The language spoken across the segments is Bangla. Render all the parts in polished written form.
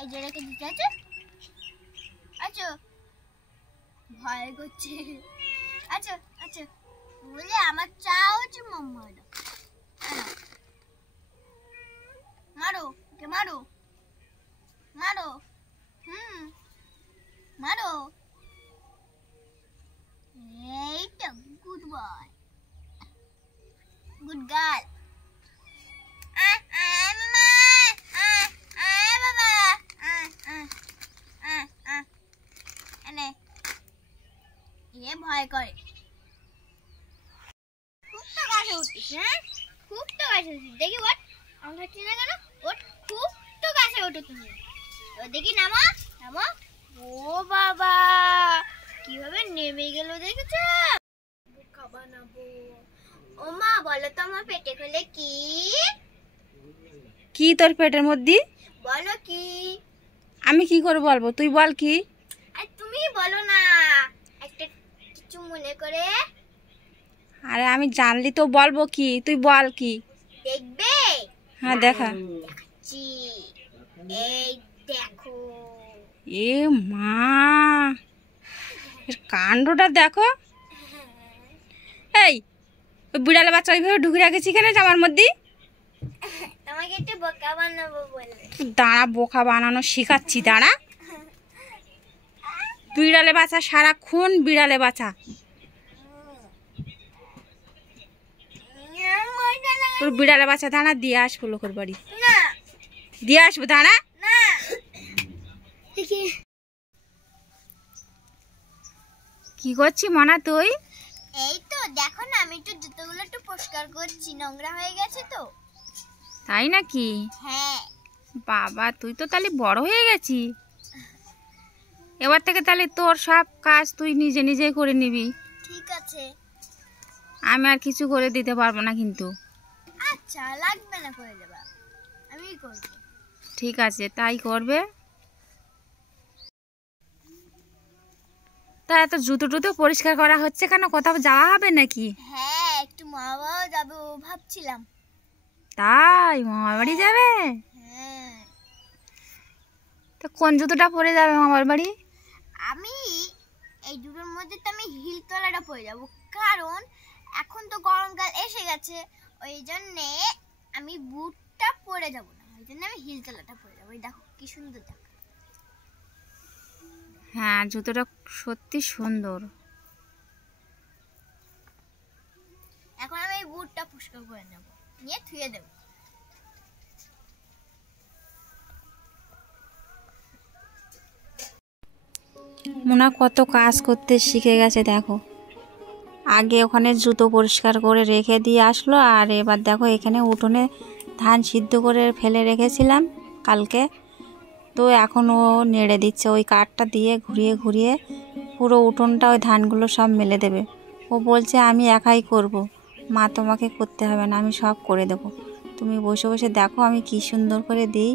এই যে রেখে দিতে আছে। আচ্ছা ভয় করছে। আচ্ছা আচ্ছা বলে আমার চা হচ্ছে মাম্মা মারো ওকে মারো মারো মারো। এইটা গুড বয় গুড গার্ল। ভয় করে খুব তো গাছে উঠছিস। হ্যাঁ খুব তো গাছে উঠছিস। দেখি ওঠ আমি খাচ্ছি না কেন। ওঠ খুব তো গাছে ওঠো তুমি। দেখি নামো নামো। ও বাবা কিভাবে নেমে গেল দেখেছো। খাবার নাবো। ও মা বলো তো আমার পেটে খুলে কি কি তোর পেটের মধ্যে বলো কি। আমি কি করে বলবো তুই বল কি। আর তুমি বলো না একটা কিছু মনে করে। আরে আমি জানলি তো বলবো কি তুই বল কি। দেখবে হ্যাঁ দেখা। দেখাচ্ছি এই দেখো। এ মা এর কাণ্ডটা দেখো। এই ওই বিড়ালে বাচ্চা ওইভাবে ঢুকে রাখেছি কেন জামার মধ্যে। তোমাকে একটু বোকা বানাবো বলে। দাঁড়া বোকা বানানো শিখাচ্ছি দাঁড়া। বিড়ালে বাচ্চা সারাক্ষণ বিড়ালে বাচ্চা। তোর বিড়ালে বাচ্চা দাঁড়া দিয়ে আসবো লোকের বাড়ি। দিয়ে আসবো দাঁড়া। কি করছি মনা তুই। এই তো দেখো না আমি একটু জুতোগুলো একটু পরিষ্কার করছি নোংরা হয়ে গেছে তো। তাই নাকি। হ্যাঁ বাবা তুই তো তাহলে বড় হয়ে গেছি। এবার থেকে তাহলে তোর সব কাজ তুই নিজে নিজে করে নিবি। ঠিক আছে। আমি আর কিছু করে দিতে পারবো না কিন্তু। আচ্ছা লাগবে না করে দেবা আমি করব। ঠিক আছে তাই করবে। তা এত জুতো টুতো পরিষ্কার করা হচ্ছে কেন কোথাও যাওয়া হবে নাকি। হ্যাঁ একটু মা বাবা যাবো ভাবছিলাম। তাই মামার বাড়ি যাবে। হ্যাঁ তো কোন জুতোটা পরে যাবে মামার বাড়ি। আমি এই দুটোর মধ্যে তো আমি হিল তলাটা পরে যাব কারণ এখন তো গরমকাল এসে গেছে ওই জন্যে আমি বুটটা পরে যাব না ওই জন্য আমি হিল তলাটা পরে যাবো। এই দেখো কি সুন্দর দেখো। হ্যাঁ জুতোটা সত্যি সুন্দর। এখন আমি এই বুটটা পরিষ্কার করে নেব নিয়ে ধুয়ে দেব। মোনা কত কাজ করতে শিখে গেছে দেখো। আগে ওখানে জুতো পরিষ্কার করে রেখে দিয়ে আসলো আর এবার দেখো এখানে উঠোনে ধান সিদ্ধ করে ফেলে রেখেছিলাম কালকে। তো এখন ও নেড়ে দিচ্ছে ওই কাঠটা দিয়ে ঘুরিয়ে ঘুরিয়ে পুরো উঠোনটা ওই ধানগুলো সব মেলে দেবে। ও বলছে আমি একাই করব, মা তোমাকে করতে হবে না আমি সব করে দেব, তুমি বসে বসে দেখো আমি কি সুন্দর করে দিই।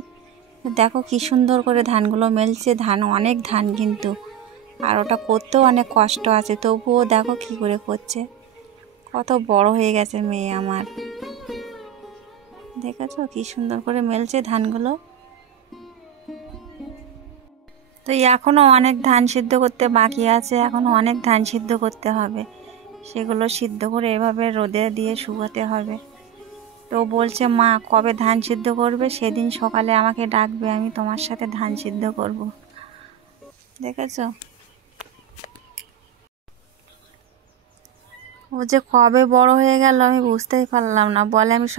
দেখো কি সুন্দর করে ধানগুলো মেলছে। ধান অনেক ধান কিন্তু আর ওটা করতেও অনেক কষ্ট আছে তবুও দেখো কি করে করছে। কত বড় হয়ে গেছে মেয়ে আমার। দেখেছো কি সুন্দর করে মেলছে ধানগুলো। তো এখনও অনেক ধান সিদ্ধ করতে বাকি আছে, এখনও অনেক ধান সিদ্ধ করতে হবে। সেগুলো সিদ্ধ করে এভাবে রোদে দিয়ে শুকাতে হবে। তো বলছে মা কবে ধান সিদ্ধ করবে সেদিন সকালে আমাকে ডাকবে, আমি তোমার সাথে ধান সিদ্ধ করব। দেখেছো ও যে কবে বড় হয়ে গেল আমি বুঝতেই পারলাম না। বলে আমি